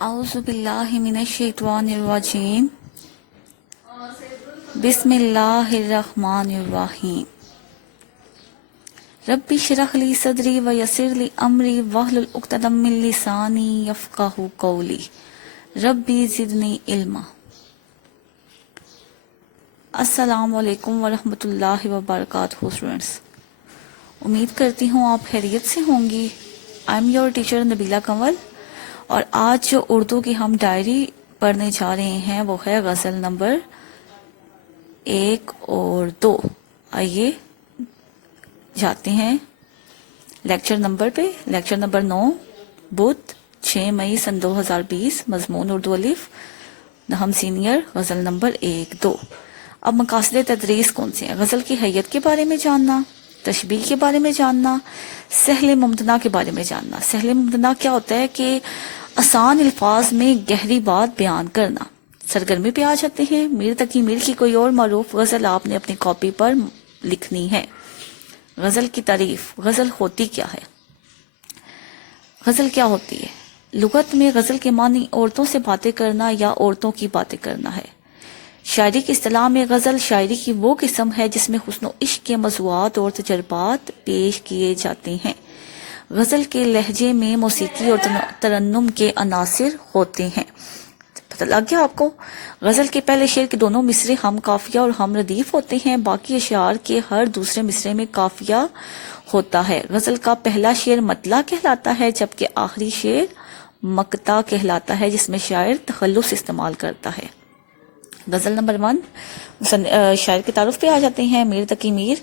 اعوذ باللہ من الشیطان الرجیم بسم اللہ الرحمن الرحیم رب اشرح لی صدری ویسر لی امری واحلل عقدۃ من لسانی یفقہوا قولی ربی زدنی علما۔ السلام علیکم ورحمۃ اللہ وبرکاتہ اسٹوڈنٹس، امید کرتی ہوں آپ خیریت سے ہوں گی۔ I am your teacher Nabeela Kanwal, اور آج جو اردو کی ہم ڈائری پڑھنے جا رہے ہیں وہ ہے غزل نمبر 1 اور 2۔ آئیے جاتے ہیں لیکچر نمبر پہ۔ لیکچر نمبر 9، بدھ 6 مئی سن 2020، مضمون اردو الف، نحم سینئر، غزل نمبر 1 2۔ اب مقاصد تدریس کون سے ہیں؟ غزل کی حیت کے بارے میں جاننا، تشبیہ کے بارے میں جاننا، سہل ممتنع کے بارے میں جاننا۔ سہل ممتنع کیا ہوتا ہے کہ آسان الفاظ میں گہری بات بیان کرنا۔ سرگرمی پہ آ جاتے ہیں۔ میر تقی میر کی کوئی اور معروف غزل آپ نے اپنی کاپی پر لکھنی ہے۔ غزل کی تعریف۔ غزل ہوتی کیا ہے؟ غزل کیا ہوتی ہے؟ لغت میں غزل کے معنی عورتوں سے باتیں کرنا یا عورتوں کی باتیں کرنا ہے۔ شاعری کی اصطلاح میں غزل شاعری کی وہ قسم ہے جس میں حسن و عشق کے موضوعات اور تجربات پیش کیے جاتے ہیں۔ غزل کے لہجے میں موسیقی اور ترنم کے عناصر ہوتے ہیں۔ پتہ لگ گیا آپ کو؟ غزل کے پہلے شعر کے دونوں مصرے ہم قافیہ اور ہم ردیف ہوتے ہیں، باقی اشعار کے ہر دوسرے مصرے میں قافیہ ہوتا ہے۔ غزل کا پہلا شعر مطلع کہلاتا ہے جبکہ آخری شعر مقطع کہلاتا ہے جس میں شاعر تخلص استعمال کرتا ہے۔ غزل نمبر 1، شاعر کے تعارف پہ آ جاتے ہیں۔ میر تقی میر،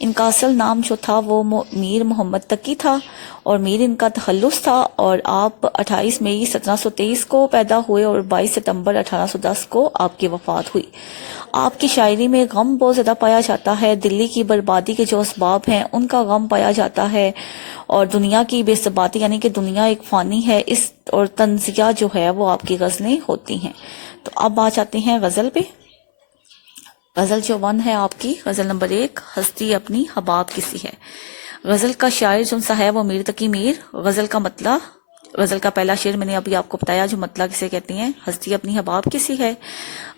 ان کا اصل نام جو تھا وہ میر محمد تقی تھا، اور میر ان کا تخلص تھا، اور آپ 28 مئی 1723 کو پیدا ہوئے اور 22 ستمبر 1810 کو آپ کی وفات ہوئی۔ آپ کی شاعری میں غم بہت زیادہ پایا جاتا ہے۔ دلی کی بربادی کے جو اسباب ہیں ان کا غم پایا جاتا ہے، اور دنیا کی بے ثباتی یعنی کہ دنیا ایک فانی ہے، اس اور تنزیہ جو ہے وہ آپ کی غزلیں ہوتی ہیں۔ تو اب آ جاتے ہیں غزل پہ۔ غزل جو 1 ہے آپ کی، غزل نمبر 1، ہستی اپنی حباب کسی ہے۔ غزل کا شاعر جو سا ہے وہ میر تقی میر۔ غزل کا مطلع، غزل کا پہلا شعر میں نے ابھی آپ کو بتایا جو مطلع کسے کہتے ہیں، ہستی اپنی حباب کسی ہے۔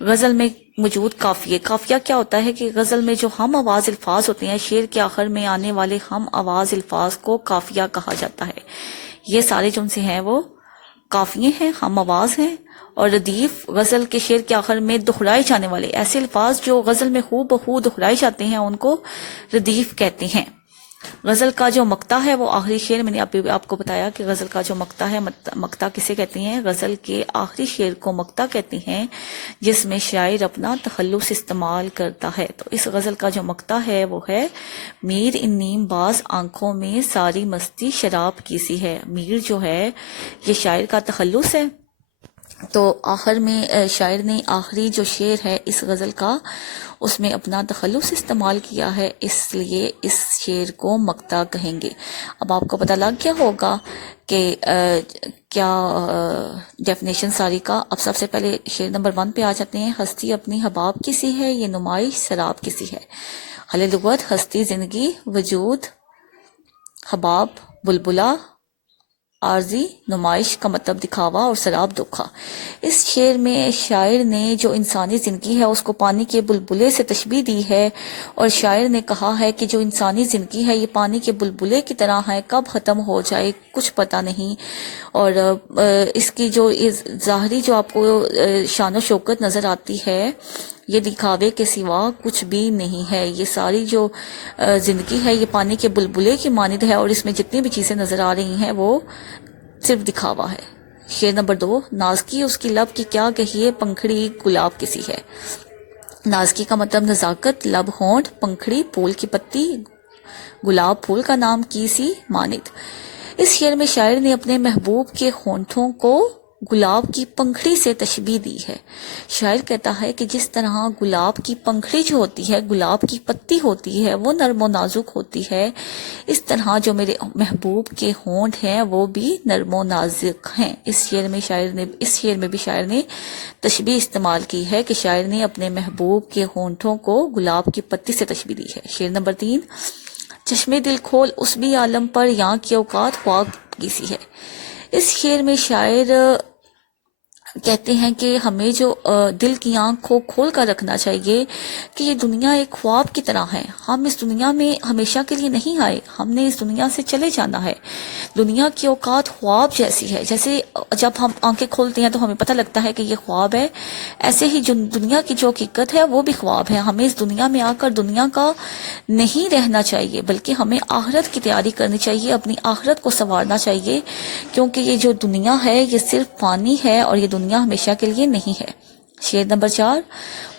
غزل میں موجود قافیے۔ قافیہ کیا ہوتا ہے کہ غزل میں جو ہم آواز الفاظ ہوتے ہیں، شعر کے آخر میں آنے والے ہم آواز الفاظ کو قافیہ کہا جاتا ہے۔ یہ سارے جو سے ہیں وہ قافیے ہیں، ہم آواز ہیں۔ اور ردیف، غزل کے شعر کے آخر میں دہرائے جانے والے ایسے الفاظ جو غزل میں ہو بہو دہرائے جاتے ہیں ان کو ردیف کہتے ہیں۔ غزل کا جو مقطع ہے وہ آخری شعر، میں نے آپ کو بتایا کہ غزل کا جو مقطع ہے، مقطع کسے کہتے ہیں؟ غزل کے آخری شعر کو مقطع کہتے ہیں جس میں شاعر اپنا تخلص استعمال کرتا ہے۔ تو اس غزل کا جو مقطع ہے وہ ہے، میر ان نیم باز آنکھوں میں ساری مستی شراب کی سی ہے۔ میر جو ہے یہ شاعر کا تخلص ہے۔ تو آخر میں شاعر نے آخری جو شعر ہے اس غزل کا، اس میں اپنا تخلص استعمال کیا ہے، اس لیے اس شعر کو مقطع کہیں گے۔ اب آپ کو پتہ لگ گیا ہوگا کہ کیا ڈیفینیشن ساری کا۔ اب سب سے پہلے شعر نمبر 1 پہ آ جاتے ہیں۔ ہستی اپنی حباب کسی ہے، یہ نمائش سراب کسی ہے۔ حل لغت، ہستی زندگی، وجود، حباب بلبلا، عارضی نمائش کا مطلب دکھاوا، اور سراب دھوکا۔ اس شعر میں شاعر نے جو انسانی زندگی ہے اس کو پانی کے بلبلے سے تشبیہ دی ہے، اور شاعر نے کہا ہے کہ جو انسانی زندگی ہے یہ پانی کے بلبلے کی طرح ہے، کب ختم ہو جائے کچھ پتہ نہیں۔ اور اس کی جو ظاہری جو آپ کو شان و شوکت نظر آتی ہے، یہ دکھاوے کے سوا کچھ بھی نہیں ہے۔ یہ ساری جو زندگی ہے یہ پانی کے بلبلے کی مانند ہے، اور اس میں جتنی بھی چیزیں نظر آ رہی ہیں وہ صرف دکھاوا ہے۔ شعر نمبر 2، نازکی اس کی لب کی کیا کہیے، پنکھڑی گلاب کسی ہے۔ نازکی کا مطلب نزاکت، لب ہونٹ، پنکھڑی پھول کی پتی، گلاب پھول کا نام کی سی مانند۔ اس شعر میں شاعر نے اپنے محبوب کے ہونٹوں کو گلاب کی پنکھڑی سے تشبیہ دی ہے۔ شاعر کہتا ہے کہ جس طرح گلاب کی پنکھڑی جو ہوتی ہے، گلاب کی پتی ہوتی ہے، وہ نرم و نازک ہوتی ہے، اس طرح جو میرے محبوب کے ہونٹ ہیں وہ بھی نرم و نازک ہیں۔ اس شعر میں بھی شاعر نے تشبیہ استعمال کی ہے کہ شاعر نے اپنے محبوب کے ہونٹوں کو گلاب کی پتی سے تشبیہ دی ہے۔ شعر نمبر 3، چشمے دل کھول اس بھی عالم پر، یہاں کی اوقات خواب کیسی ہے۔ اس شعر میں شاعر کہتے ہیں کہ ہمیں جو دل کی آنکھ کو کھول کر رکھنا چاہیے کہ یہ دنیا ایک خواب کی طرح ہے. ہم اس دنیا میں ہمیشہ کے لیے نہیں آئے, ہم نے اس دنیا سے چلے جانا ہے. دنیا کی اوقات خواب جیسی ہے, جیسے جب ہم آنکھیں کھولتے ہیں تو ہمیں پتہ لگتا ہے کہ یہ خواب ہے, ایسے ہی جو دنیا کی جو حقیقت ہے وہ بھی خواب ہے. ہمیں اس دنیا میں آ کر دنیا کا نہیں رہنا چاہیے, بلکہ ہمیں آخرت کی تیاری کرنی چاہیے, اپنی آخرت کو سنوارنا چاہیے, کیونکہ یہ جو دنیا ہے یہ صرف فانی ہے اور یہ دنیا ہمیشہ کے لیے نہیں ہے. شعر نمبر 4.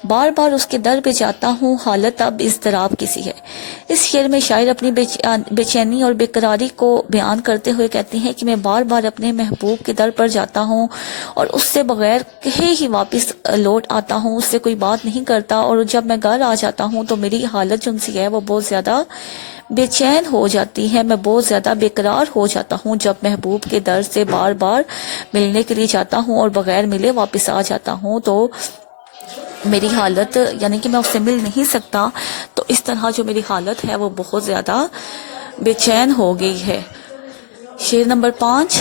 بار بار اس کے در پہ جاتا ہوں, حالت اب اضطراب کسی ہے. اس شعر میں شاعر اپنی بے چینی اور بے قراری کو بیان کرتے ہوئے کہتے ہیں کہ میں بار بار اپنے محبوب کے در پر جاتا ہوں اور اس سے بغیر کہے ہی واپس لوٹ آتا ہوں, اس سے کوئی بات نہیں کرتا, اور جب میں گھر آ جاتا ہوں تو میری حالت جو سی ہے وہ بہت زیادہ بے چین ہو جاتی ہے, میں بہت زیادہ بے قرار ہو جاتا ہوں جب محبوب کے در سے بار بار ملنے کے لیے جاتا ہوں اور بغیر ملے واپس آ جاتا ہوں, تو میری حالت یعنی کہ میں اس سے مل نہیں سکتا, تو اس طرح جو میری حالت ہے وہ بہت زیادہ بے چین ہو گئی ہے. شعر نمبر 5.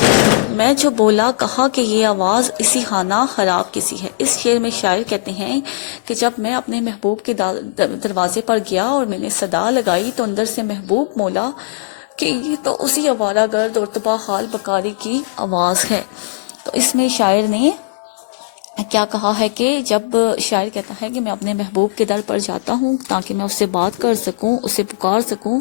میں جو بولا کہا کہ یہ آواز اسی خانہ خراب کسی ہے. اس شعر میں شاعر کہتے ہیں کہ جب میں اپنے محبوب کے دروازے پر گیا اور میں نے صدا لگائی تو اندر سے محبوب مولا کہ یہ تو اسی آوارہ گرد اور تباہ حال بکاری کی آواز ہے. تو اس میں شاعر نے کیا کہا ہے کہ جب شاعر کہتا ہے کہ میں اپنے محبوب کے در پر جاتا ہوں تاکہ میں اس سے بات کر سکوں, اسے پکار سکوں,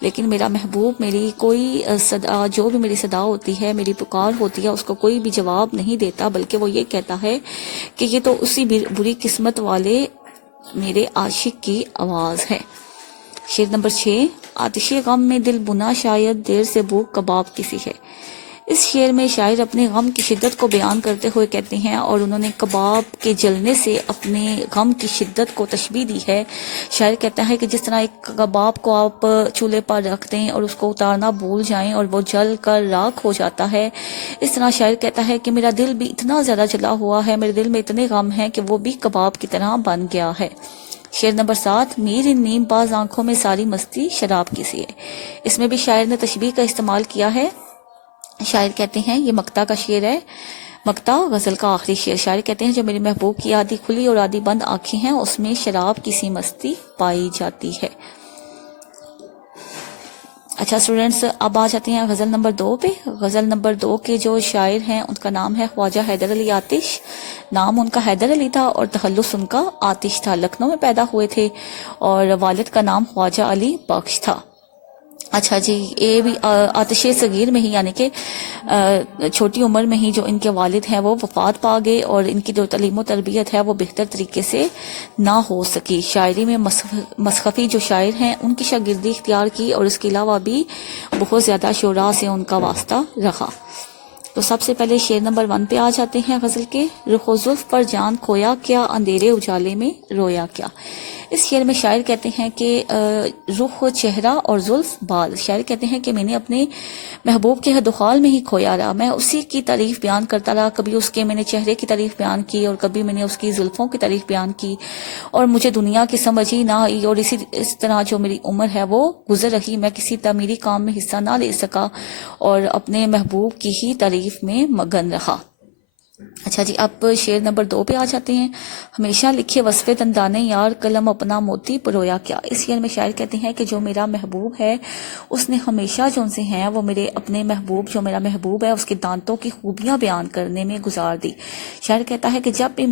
لیکن میرا محبوب میری کوئی صدا, جو بھی میری صدا ہوتی ہے, میری پکار ہوتی ہے, اس کو کوئی بھی جواب نہیں دیتا, بلکہ وہ یہ کہتا ہے کہ یہ تو اسی بری قسمت والے میرے عاشق کی آواز ہے. شعر نمبر 6. آتش غم میں دل بنا شاید دیر سے بھوک کباب کسی ہے. اس شعر میں شاعر اپنے غم کی شدت کو بیان کرتے ہوئے کہتے ہیں, اور انہوں نے کباب کے جلنے سے اپنے غم کی شدت کو تشبیہ دی ہے. شاعر کہتا ہے کہ جس طرح ایک کباب کو آپ چولہے پر رکھ دیں اور اس کو اتارنا بھول جائیں اور وہ جل کر راکھ ہو جاتا ہے, اس طرح شاعر کہتا ہے کہ میرا دل بھی اتنا زیادہ جلا ہوا ہے, میرے دل میں اتنے غم ہیں کہ وہ بھی کباب کی طرح بن گیا ہے. شعر نمبر 7. میری نیم باز آنکھوں میں ساری مستی شراب کسی ہے. اس میں بھی شاعر نے تشبیہ کا استعمال کیا ہے. شاعر کہتے ہیں, یہ مقطع کا شعر ہے, مقطع غزل کا آخری شعر. شاعر کہتے ہیں جو میرے محبوب کی آدھی کھلی اور آدھی بند آنکھیں ہیں اس میں شراب کی سی مستی پائی جاتی ہے. اچھا اسٹوڈینٹس, اب آ جاتے ہیں غزل نمبر 2 پہ. غزل نمبر 2 کے جو شاعر ہیں ان کا نام ہے خواجہ حیدر علی آتش. نام ان کا حیدر علی تھا اور تخلص ان کا آتش تھا. لکھنؤ میں پیدا ہوئے تھے اور والد کا نام خواجہ علی بخش تھا. اچھا جی, یہ بھی آتش صغیر میں ہی یعنی کہ چھوٹی عمر میں ہی جو ان کے والد ہیں وہ وفات پا گئے اور ان کی جو تعلیم و تربیت ہے وہ بہتر طریقے سے نہ ہو سکی. شاعری میں مصحفی جو شاعر ہیں ان کی شاگردی اختیار کی اور اس کے علاوہ بھی بہت زیادہ شعراء سے ان کا واسطہ رہا. تو سب سے پہلے شعر نمبر 1 پہ آ جاتے ہیں غزل کے. رخ و زلف پر جان کھویا کیا, اندھیرے اجالے میں رویا کیا. اس شعر میں شاعر کہتے ہیں کہ رخ چہرہ اور زلف بال. شاعر کہتے ہیں کہ میں نے اپنے محبوب کے حد و خال میں ہی کھویا رہا, میں اسی کی تعریف بیان کرتا رہا. کبھی اس کے میں نے چہرے کی تعریف بیان کی اور کبھی میں نے اس کی زلفوں کی تعریف بیان کی, اور مجھے دنیا کی سمجھ ہی نہ آئی, اور اس طرح جو میری عمر ہے وہ گزر رہی, میں کسی تعمیری کام میں حصہ نہ لے سکا اور اپنے محبوب کی ہی تعریف میں مگن رہا. اچھا جی, اب شعر نمبر 2 پہ آ جاتے ہیں. ہمیشہ لکھے وصف دندانے یار, قلم اپنا موتی پرویا کیا. اس شعر میں شاعر کہتے ہیں کہ جو میرا محبوب ہے اس نے ہمیشہ جو ان سے ہیں وہ میرے اپنے محبوب, جو میرا محبوب ہے اس کے دانتوں کی خوبیاں بیان کرنے میں گزار دی. شاعر کہتا ہے کہ جب بھی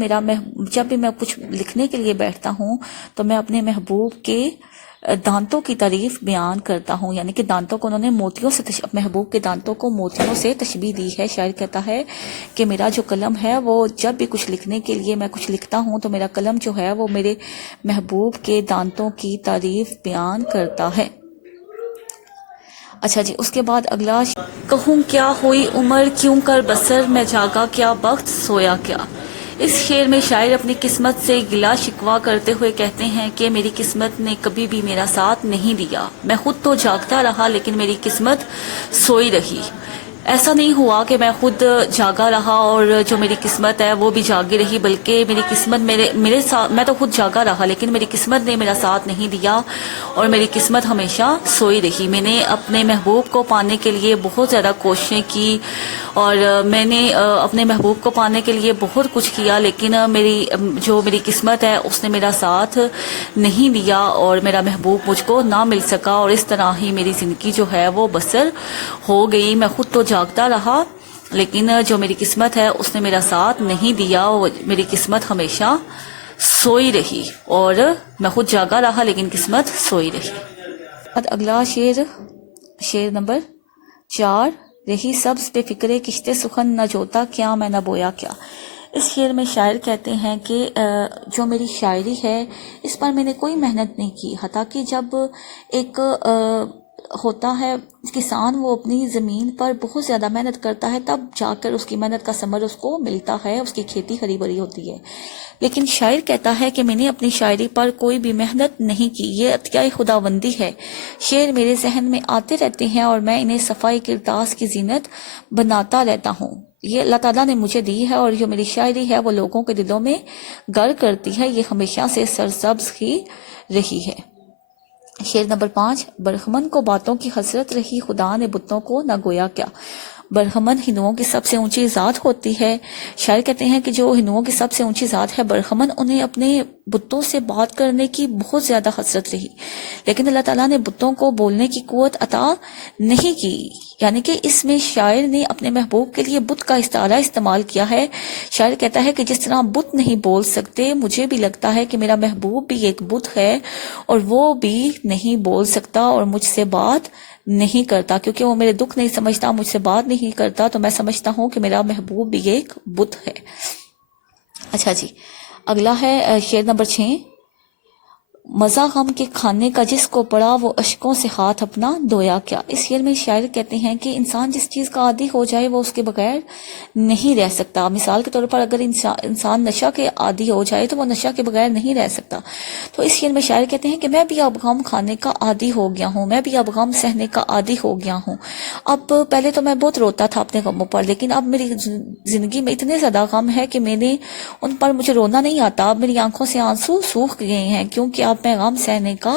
میں کچھ لکھنے کے لیے بیٹھتا ہوں تو میں اپنے محبوب کے دانتوں کی تعریف بیان کرتا ہوں, یعنی کہ دانتوں کو انہوں نے موتیوں سے محبوب کے دانتوں کو موتیوں سے تشبیہ دی ہے. شاعر کہتا ہے کہ میرا جو قلم ہے وہ جب بھی کچھ لکھنے کے لیے میں کچھ لکھتا ہوں تو میرا قلم جو ہے وہ میرے محبوب کے دانتوں کی تعریف بیان کرتا ہے. اچھا جی, اس کے بعد اگلا, کہوں کیا ہوئی عمر کیوں کر بسر, میں جاگا کیا بخت سویا کیا. اس شعر میں شاعر اپنی قسمت سے گلا شکوا کرتے ہوئے کہتے ہیں کہ میری قسمت نے کبھی بھی میرا ساتھ نہیں دیا, میں خود تو جاگتا رہا لیکن میری قسمت سوئی رہی. ایسا نہیں ہوا کہ میں خود جاگا رہا اور جو میری قسمت ہے وہ بھی جاگی رہی، بلکہ میری قسمت میرے ساتھ، میں تو خود جاگا رہا لیکن میری قسمت نے میرا ساتھ نہیں دیا اور میری قسمت ہمیشہ سوئی رہی۔ میں نے اپنے محبوب کو پانے کے لیے بہت زیادہ کوششیں کی اور میں نے اپنے محبوب کو پانے کے لیے بہت کچھ کیا، لیکن میری قسمت ہے اس نے میرا ساتھ نہیں دیا اور میرا محبوب مجھ کو نہ مل سکا، اور اس طرح ہی میری زندگی جو ہے وہ بسر ہو گئی۔ میں خود تو جاگتا رہا لیکن جو میری قسمت ہے اس نے میرا ساتھ نہیں دیا اور میری قسمت ہمیشہ سوئی رہی، اور میں خود جاگا رہا لیکن قسمت سوئی رہی۔ اگلا شعر نمبر 4، رہی سبز پہ فکرے کشتے سخن نہ جوتا کیا میں نہ بویا کیا۔ اس شعر میں شاعر کہتے ہیں کہ جو میری شاعری ہے اس پر میں نے کوئی محنت نہیں کی، حتیٰ کہ جب ایک ہوتا ہے کسان، وہ اپنی زمین پر بہت زیادہ محنت کرتا ہے تب جا کر اس کی محنت کا ثمر اس کو ملتا ہے، اس کی کھیتی ہری بھری ہوتی ہے، لیکن شاعر کہتا ہے کہ میں نے اپنی شاعری پر کوئی بھی محنت نہیں کی، یہ عطیہ خداوندی ہے۔ شعر میرے ذہن میں آتے رہتے ہیں اور میں انہیں صفائی کرداس کی زینت بناتا رہتا ہوں، یہ اللہ تعالیٰ نے مجھے دی ہے، اور جو میری شاعری ہے وہ لوگوں کے دلوں میں گر کرتی ہے، یہ ہمیشہ سے سرسبز ہی رہی ہے۔ شعر نمبر 5، برہمن کو باتوں کی حسرت رہی خدا نے بتوں کو نہ گویا کیا۔ برہمن ہندوؤں کی سب سے اونچی ذات ہوتی ہے۔ شاعر کہتے ہیں کہ جو ہندوؤں کی سب سے اونچی ذات ہے برہمن، انہیں اپنے بتوں سے بات کرنے کی بہت زیادہ حسرت رہی، لیکن اللہ تعالیٰ نے بتوں کو بولنے کی قوت عطا نہیں کی، یعنی کہ اس میں شاعر نے اپنے محبوب کے لیے بت کا استعارہ استعمال کیا ہے۔ شاعر کہتا ہے کہ جس طرح بت نہیں بول سکتے، مجھے بھی لگتا ہے کہ میرا محبوب بھی ایک بت ہے اور وہ بھی نہیں بول سکتا اور مجھ سے بات نہیں کرتا، کیونکہ وہ میرے دکھ نہیں سمجھتا، مجھ سے بات نہیں کرتا، تو میں سمجھتا ہوں کہ میرا محبوب بھی ایک بت ہے۔ اچھا جی، اگلا ہے شعر نمبر 6، مزہ غم کے کھانے کا جس کو پڑا وہ اشکوں سے ہاتھ اپنا دھویا کیا۔ اس شعر میں شاعر کہتے ہیں کہ انسان جس چیز کا عادی ہو جائے وہ اس کے بغیر نہیں رہ سکتا۔ مثال کے طور پر اگر انسان نشہ کے عادی ہو جائے تو وہ نشہ کے بغیر نہیں رہ سکتا۔ تو اس شعر میں شاعر کہتے ہیں کہ میں بھی اب غم کھانے کا عادی ہو گیا ہوں، میں بھی اب غم سہنے کا عادی ہو گیا ہوں۔ اب پہلے تو میں بہت روتا تھا اپنے غموں پر، لیکن اب میری زندگی میں اتنے زیادہ غم ہے کہ ان پر مجھے رونا نہیں آتا، اب میری آنکھوں سے آنسو سوکھ گئے ہیں، کیونکہ اب میں غم سہنے کا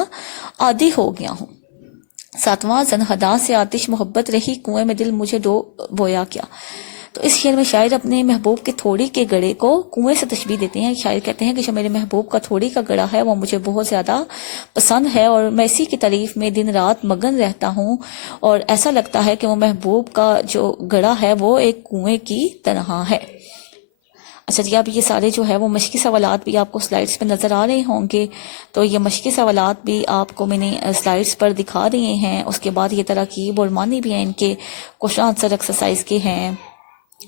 عادی ہو گیا ہوں۔ 7واں، زنہدا سے آتش محبت رہی کنویں میں دل مجھے بویا کیا۔ تو اس شعر میں شاعر اپنے محبوب کے تھوڑی کے گڑے کو کنویں سے تشبیہ دیتے ہیں۔ شاعر کہتے ہیں کہ جو میرے محبوب کا تھوڑی کا گڑا ہے وہ مجھے بہت زیادہ پسند ہے اور میں اسی کی تعریف میں دن رات مگن رہتا ہوں، اور ایسا لگتا ہے کہ وہ محبوب کا جو گڑا ہے وہ ایک کنویں کی طرح ہے۔ اچھا جی، اب یہ سارے جو ہے وہ مشقی سوالات بھی آپ کو سلائڈز پہ نظر آ رہے ہوں گے، تو یہ مشقی سوالات بھی آپ کو میں نے سلائڈز پر دکھا دیے ہیں۔ اس کے بعد یہ تراکیب اور معنی بھی ہیں، ان کے کوشچن آنسر ایکسرسائز کے ہیں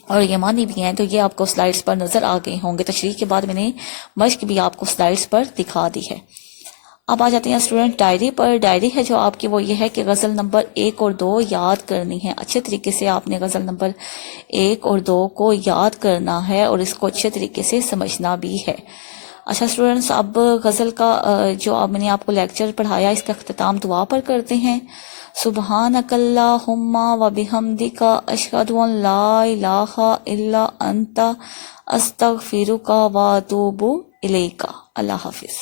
اور یہ معنی بھی ہیں، تو یہ آپ کو سلائڈز پر نظر آ گئے ہوں گے۔ تشریح کے بعد میں نے مشق بھی آپ کو سلائڈز پر دکھا دی ہے۔ اب آ جاتے ہیں اسٹوڈنٹ ڈائری پر۔ ڈائری ہے جو آپ کی وہ یہ ہے کہ غزل نمبر 1 اور 2 یاد کرنی ہے۔ اچھے طریقے سے آپ نے غزل نمبر 1 اور 2 کو یاد کرنا ہے اور اس کو اچھے طریقے سے سمجھنا بھی ہے۔ اچھا اسٹوڈنٹس، اب غزل کا جو اب میں نے آپ کو لیکچر پڑھایا اس کا اختتام دعا پر کرتے ہیں۔ سبحانک اللہم و بحمدک اشہد ان لا الہ الا انت استغفرک و اتوب الیک۔ اللہ حافظ۔